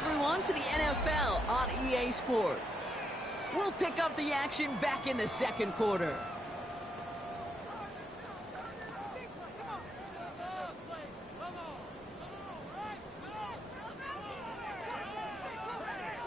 everyone to the NFL on EA Sports. We'll pick up the action back in the second quarter.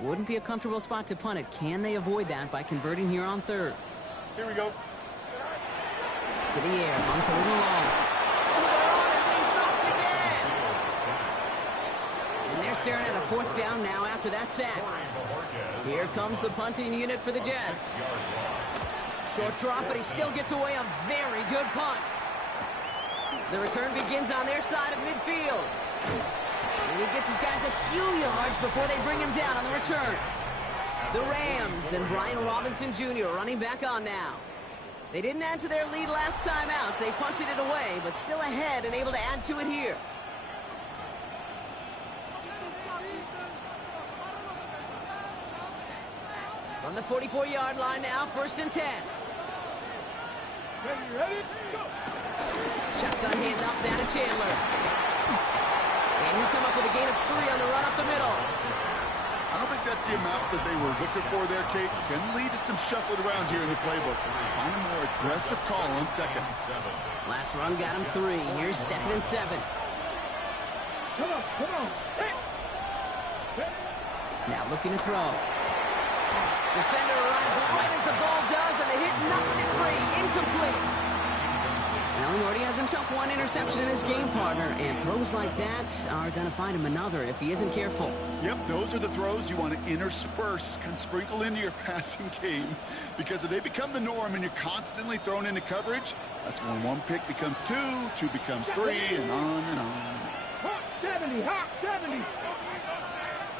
Wouldn't be a comfortable spot to punt it. Can they avoid that by converting here on third? Here we go. To the air on third and long. Oh, they're on it, but he's dropped again. And they're staring at a fourth down now after that sack. Here comes the punting unit for the Jets. Short drop, but he still gets away a very good punt. The return begins on their side of midfield. And he gets his guys a few yards before they bring him down on the return. The Rams and Brian Robinson Jr. running back on now. They didn't add to their lead last time out, so they punted it away, but still ahead and able to add to it here. From the 44-yard line now, 1st and 10. Ready? Go. Shotgun handoff down to Chandler. And he'll come up with a gain of 3 on the run up the middle. I don't think that's the amount that they were looking for there, Kate. Can lead to some shuffling around here in the playbook. Find a more aggressive call on second. Last run got him 3. Here's 2nd and 7. Come on. Hey. Now looking to throw. Defender arrives right as the ball does, and the hit knocks it free. Incomplete. Now he already has himself 1 interception in his game, partner, and throws like that are going to find him another if he isn't careful. Yep, those are the throws you want to intersperse and sprinkle into your passing game, because if they become the norm and you're constantly thrown into coverage, that's when 1 pick becomes 2, 2 becomes 3, and on and on. Hot 70.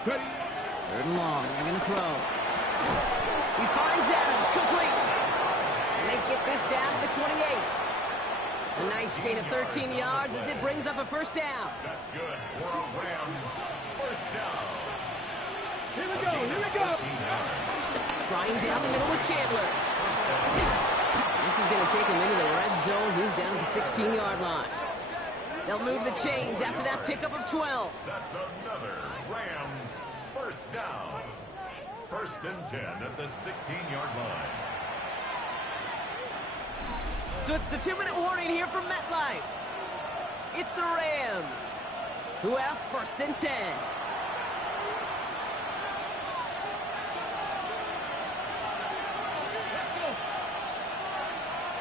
Ready. 3rd and long. They're going to throw. He finds Adams, complete. And they get this down to the 28. A nice gain of 13 yards as it brings up a 1st down. That's good for a Rams 1st down. Here we go. Trying down the middle with Chandler. This is going to take him into the red zone. He's down at the 16-yard line. They'll move the chains after that pickup of 12. That's another Rams 1st down. 1st and 10 at the 16-yard line. So it's the 2-minute warning here from MetLife. It's the Rams who have 1st and 10.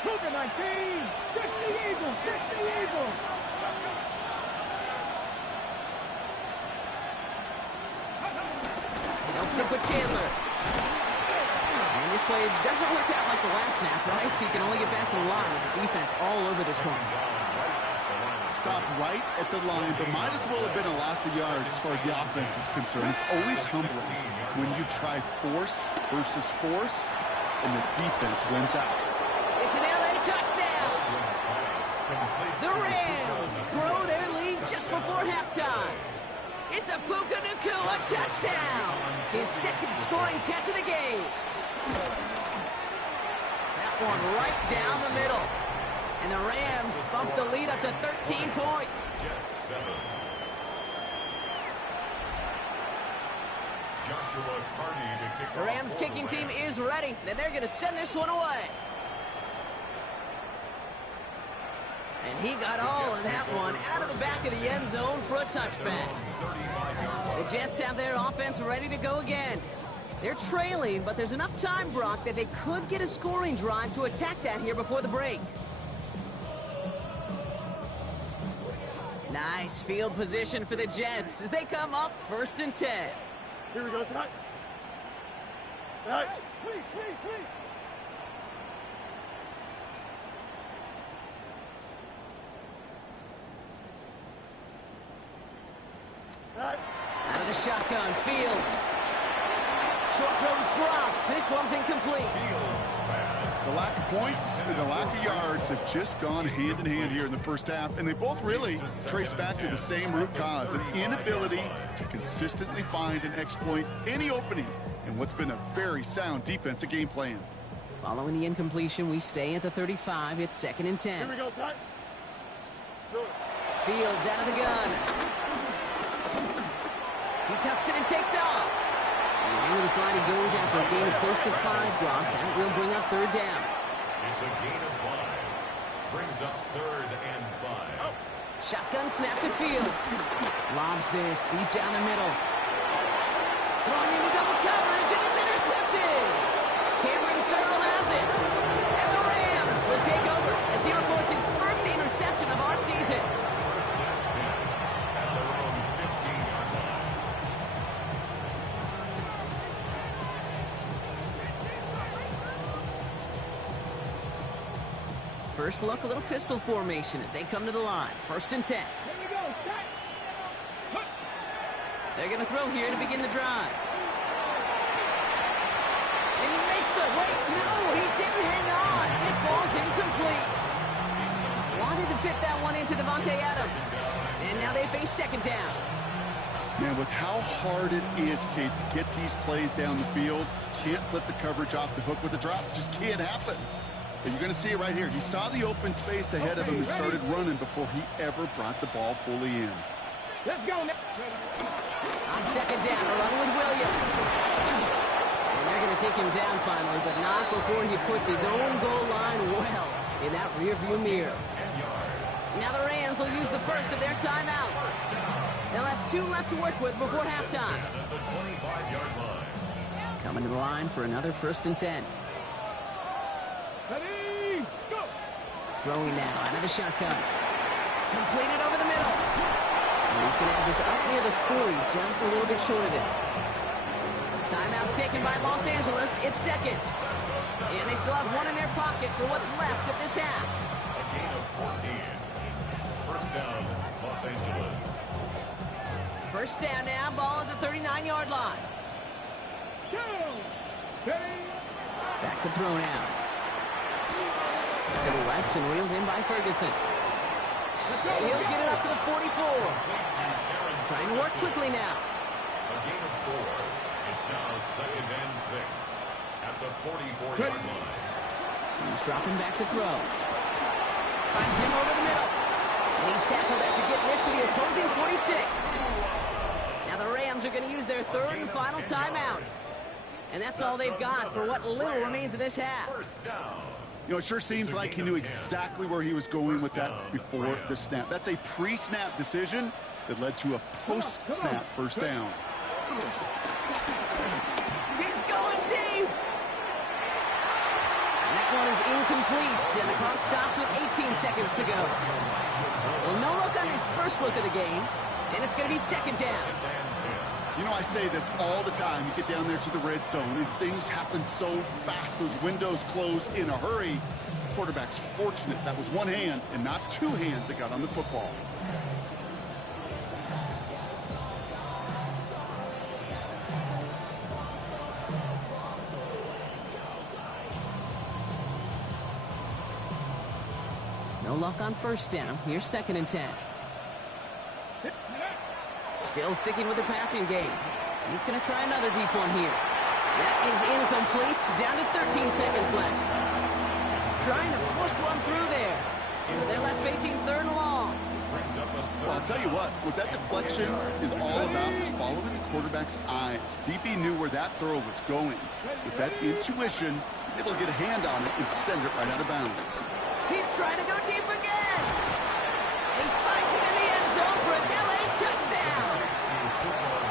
Cougar 19. 60 Eagles. They'll stick with Chandler. And this play doesn't work out like the last snap, right? So you can only get back to the line as the defense all over this one. Stopped right at the line, but might as well have been a loss of yards as far as the offense is concerned. It's always humbling when you try force versus force, and the defense wins out. It's an LA touchdown. The Rams grow their lead just before halftime. It's a Puka Nacua touchdown. His 2nd scoring catch of the game. That one right down the middle. And the Rams bump the lead up to 13 points. The Rams kicking team is ready, and they're going to send this one away. And he got all of that one out of the back of the end zone for a touchback. The Jets have their offense ready to go again. They're trailing, but there's enough time, Brock, that they could get a scoring drive to attack that here before the break. Nice field position for the Jets as they come up 1st and 10. Here we go, Scott. Please. Out of the shotgun, Fields. Short throws drops. This one's incomplete. The lack of points and the lack of yards have just gone hand in hand here in the 1st half, and they both really trace back to the same root cause, an inability to consistently find and exploit any opening in what's been a very sound defensive game plan. Following the incompletion, we stay at the 35. It's 2nd and 10. Here we go, Scott. Fields out of the gun. He He tucks it and takes off. And into this line he goes after a gain of close to 5, Brock. That will bring up third down. It's a gain of 5. Brings up 3rd and 5. Shotgun snap to Fields. Lobs this deep down the middle. Throwing into double coverage, and it's intercepted. Cameron Curl has it. And the Rams will take over as he reports his first interception of our season. First and 10 at their own 15-yard line. First look, a little pistol formation as they come to the line. First and 10. Here we go. Set. Hut. They're going to throw here to begin the drive. And he makes the... Wait, no, he didn't hang on. It falls incomplete. Wanted to fit that one into Devontae Adams. And now they face second down. Man, with how hard it is, Kate, to get these plays down the field, can't let the coverage off the hook with a drop. Just can't happen. And you're going to see it right here. He saw the open space ahead of him and started running before he ever brought the ball fully in. Let's go now. On second down, a run with Williams. And they're going to take him down finally, but not before he puts his own goal line well in that rearview mirror. Now the Rams will use the first of their timeouts. They'll have 2 left to work with before halftime. At the 25-yard line. Coming to the line for another first and 10. Ready, go. Throwing now out of the shotgun. Completed over the middle. And he's going to have this up near the 40, just a little bit short of it. Timeout taken by Los Angeles. It's second. And they still have 1 in their pocket for what's left of this half. A gain of 14. First down, Los Angeles. First down now, ball at the 39-yard line. Go. Steady. Back to throw now. To the left and reeled in by Ferguson. And he'll get it up to the 44. Trying to work quickly now. A gain of 4. It's now second and 6 at the 44-yard line. He's dropping back to throw. Finds him over the middle. And he's tackled after getting this to the opposing 46. Now the Rams are going to use their 3rd and final timeout. And that's all they've got for what little remains of this half. First down. You know, it sure seems like he knew exactly where he was going with that before the snap. That's a pre-snap decision that led to a post-snap first down. He's going deep. And that one is incomplete, and the clock stops with 18 seconds to go. Well, no look on his first look of the game, and it's going to be second down. You know, I say this all the time. You get down there to the red zone, and things happen so fast. Those windows close in a hurry. Quarterback's fortunate that was one hand and not 2 hands that got on the football. No luck on first down. Here's second and 10. Still sticking with the passing game. He's going to try another deep one here. That is incomplete. Down to 13 seconds left. Trying to force one through there. So they're left facing 3rd and long. Well, I'll tell you what, what that deflection is all about is following the quarterback's eyes. DP knew where that throw was going. With that intuition, he's able to get a hand on it and send it right out of bounds. He's trying to go deep again. He finds him in the end zone for an LA touchdown.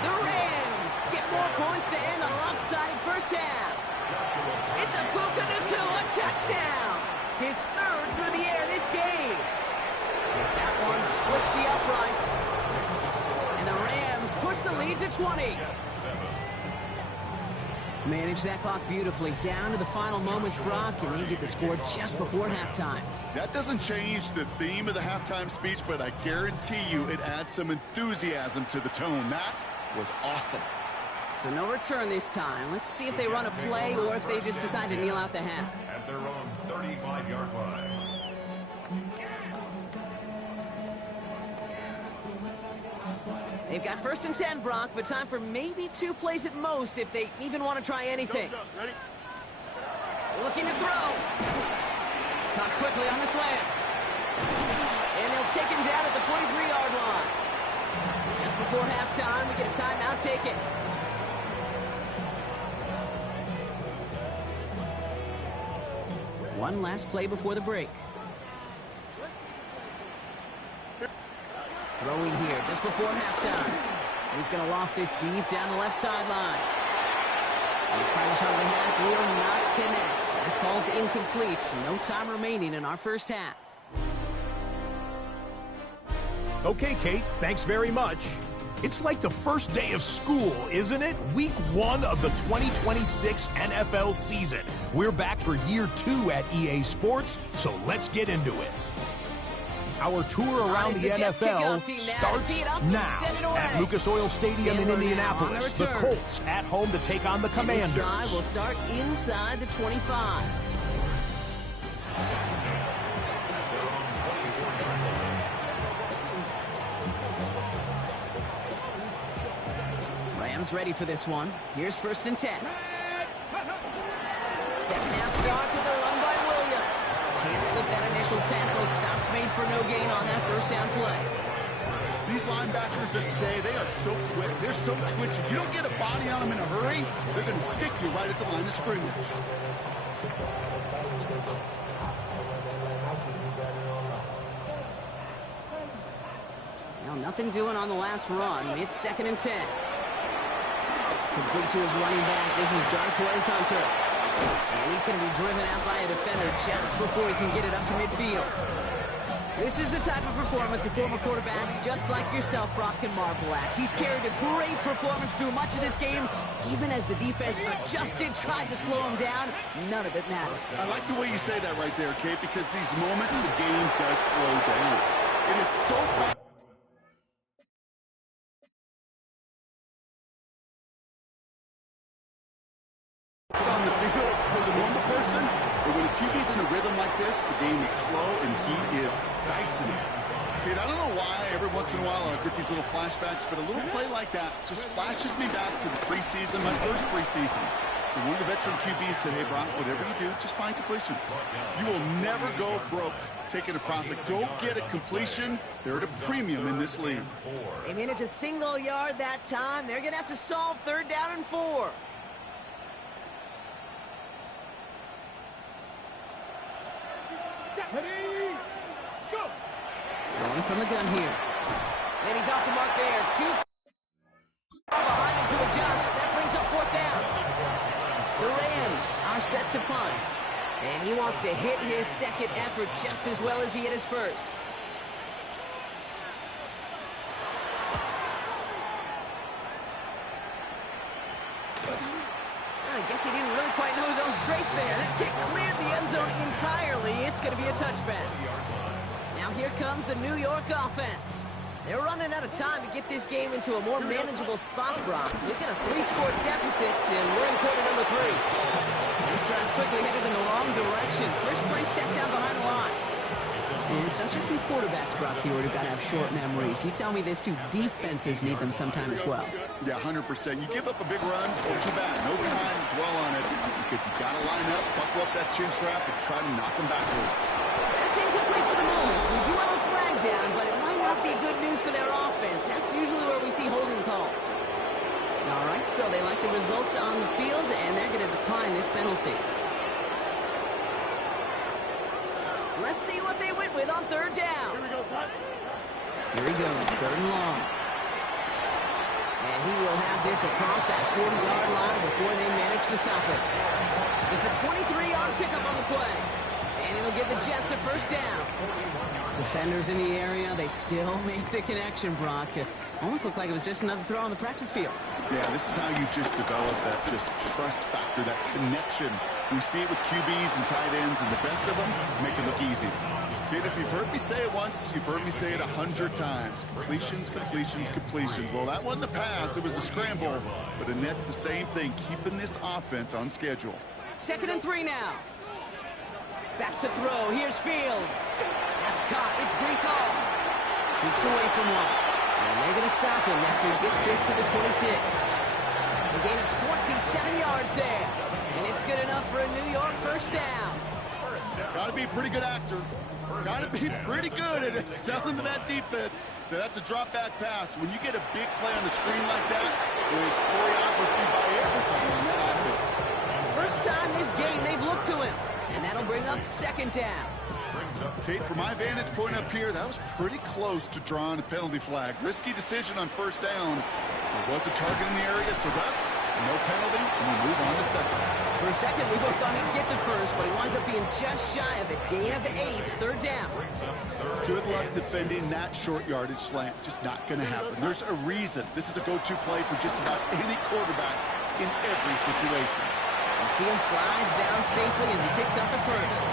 The Rams get more points to end a lopsided first half. It's a Puka Nacua touchdown. His 3rd through the air this game. That one splits the uprights. And the Rams push the lead to 20. Manage that clock beautifully down to the final moments, Brock, and they get the score just before halftime. That doesn't change the theme of the halftime speech, but I guarantee you it adds some enthusiasm to the tone. That was awesome. So no return this time. Let's see if they run a play or if they just decide to kneel out the half. At their own 35-yard line. They've got first and 10, Brock, but time for maybe 2 plays at most if they even want to try anything. Ready? Looking to throw. Caught quickly on the slant. And they'll take him down at the 43-yard line. Just before halftime, we get a timeout taken. One last play before the break. Throwing here just before halftime. He's going to loft this deep down the left sideline. His final shot of the half will not connect. That ball's incomplete. No time remaining in our first half. Okay, Kate, thanks very much. It's like the first day of school, isn't it? Week 1 of the 2026 NFL season. We're back for year 2 at EA Sports, so let's get into it. Our tour around the NFL starts now at Lucas Oil Stadium in Indianapolis. The Colts at home to take on the Commanders. This drive will start inside the 25. Rams ready for this one. Here's 1st and 10. Second half starts with a run by Williams. Can't slip that initial tackle. Stops made for no gain on that first down play. These linebackers of today, they are so quick. They're so twitchy. You don't get a body on them in a hurry, they're going to stick you right at the line of scrimmage. Now, nothing doing on the last run. It's 2nd and 10. Complete to his running back. This is Jarquez Hunter. And he's going to be driven out by a defender just before he can get it up to midfield. This is the type of performance a former quarterback, just like yourself, Brock, can marvel at. He's carried a great performance through much of this game. Even as the defense adjusted, tried to slow him down, none of it mattered. I like the way you say that right there, Kate, because these moments the game does slow down. It is so fast. On the field for the normal person, but when a QB's in a rhythm like this, the game is slow and he is dicing it. Kid, I don't know why every once in a while I get these little flashbacks, but a little play like that just flashes me back to the preseason, my first preseason. And one of the veteran QBs said, hey, Brock, whatever you do, just find completions. You will never go broke taking a profit. Go get a completion. They're at a premium in this league. They made it to single yard that time. They're going to have to solve 3rd down and 4. Ready, go! Going from the gun here. And he's off the mark there. 2 behind him to adjust. That brings up 4th down. The Rams are set to punt. And he wants to hit his second effort just as well as he hit his first. I guess he didn't really quite know his own strength there. That kick cleared the end zone entirely. It's going to be a touchback. Now here comes the New York offense. They're running out of time to get this game into a more manageable spot, Brock. Look at a 3-score deficit, and we're in quarter number 3. This drive's quickly headed in the wrong direction. First play set down behind the line. And it's not just some quarterbacks, Brock, here who've got to have short memories. You tell me this too, defenses need them sometime as well. Yeah, 100%. You give up a big run, too bad. No time to dwell on it because you got to line up, buckle up that chin strap, and try to knock them backwards. That's incomplete for the moment. We do have a flag down, but it might not be good news for their offense. That's usually where we see holding calls. All right, so they like the results on the field, and they're going to decline this penalty. Let's see what they went with on 3rd down. Here he goes, 3rd and long. And he will have this across that 40-yard line before they manage to stop it. It's a 23-yard pickup on the play. And it'll give the Jets a 1st down. Defenders in the area, they still make the connection, Brock. It almost looked like it was just another throw on the practice field. Yeah, this is how you just develop that just trust factor, that connection. We see it with QBs and tight ends, and the best of them make it look easy. Kid, if you've heard me say it once, you've heard me say it 100 times. Completions, completions, completions. Well, that wasn't a pass. It was a scramble. But Annette's the same thing, keeping this offense on schedule. 2nd and 3 now. Back to throw. Here's Fields. That's caught. It's Breece Hall. Shoots away from one. And they're going to stop him after he gets this to the 26. A gain of 27 yards there. And it's good enough for a New York 1st down. Got to be a pretty good actor. Got to be pretty good at selling to that defense. That's a drop back pass. When you get a big play on the screen like that, it's choreography by everybody on that offense. First time this game they've looked to him, and that'll bring up second down. Kate, from my vantage point up here, that was pretty close to drawing a penalty flag. Risky decision on first down. There was a target in the area, so thus, no penalty, and we move on to second. For a second, we both thought he'd get the first, but he winds up being just shy of it. Gain of 8, third down. Good luck defending that short yardage slant. Just not going to happen. There's a reason. This is a go-to play for just about any quarterback in every situation. And Field slides down safely as he picks up the first.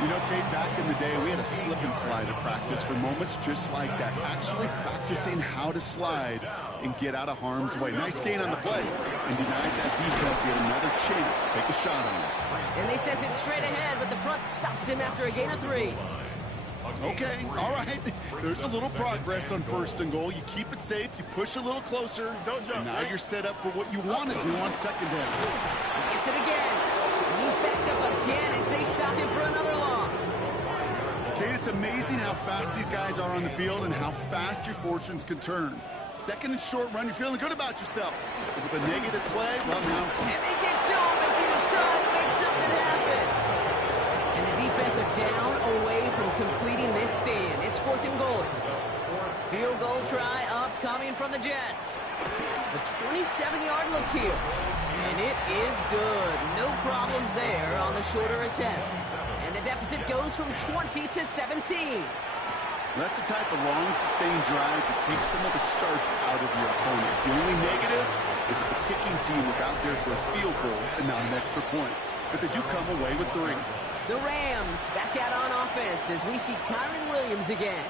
You know, Kate, back in the day, we had a slip and slide at practice for moments just like that. Actually practicing how to slide and get out of harm's way. Nice gain on the play, and denied that defense yet another chance to take a shot on him. And they sent it straight ahead, but the front stops him after a gain of 3. Okay, all right. There's a little progress on first and goal. You keep it safe, you push a little closer, and now you're set up for what you want to do on second down. He gets it again. And he's backed up again as they stop him for another loss. Kate, it's amazing how fast these guys are on the field and how fast your fortunes can turn. Second and short run, you're feeling good about yourself. But with a negative play, well now... And they get to him as he was trying to make something happen. And the defense are down away from completing this stand. It's 4th and goal. Field goal try upcoming from the Jets. A 27-yard look here. And it is good. No problems there on the shorter attempt. And the deficit goes from 20 to 17. That's the type of long, sustained drive that takes some of the starch out of your opponent. The only negative is if the kicking team was out there for a field goal and not an extra point. But they do come away with 3. The Rams back out on offense as we see Kyron Williams again.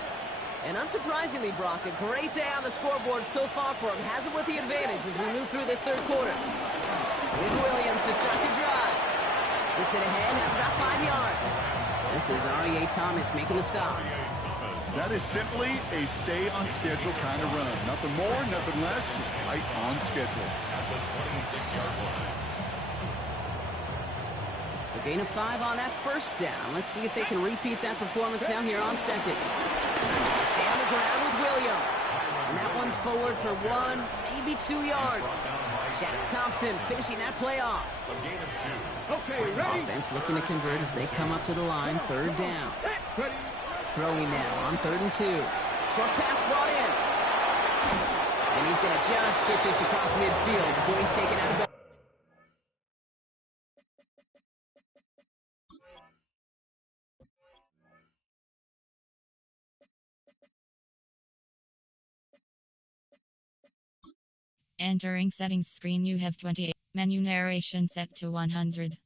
And unsurprisingly, Brock, a great day on the scoreboard so far for him. Has him with the advantage as we move through this third quarter. With Williams to start the drive. Gets it ahead, has about 5 yards. That's Azareye'h Thomas making the stop. That is simply a stay-on-schedule kind of run. Nothing more, nothing less, just right on schedule. At the 26-yard line. So gain of 5 on that first down. Let's see if they can repeat that performance now here on second. Stay on the ground with Williams. And that one's forward for 1, maybe 2 yards. Jack Thompson finishing that play off. A gain of 2. Okay, ready? Offense looking to convert as they come up to the line, third down. Ready? Throwing now on 3rd and 2. Short pass brought in. And he's going to just get this across midfield before he's taken out of bounds. Entering settings screen, you have 28. Menu narration set to 100.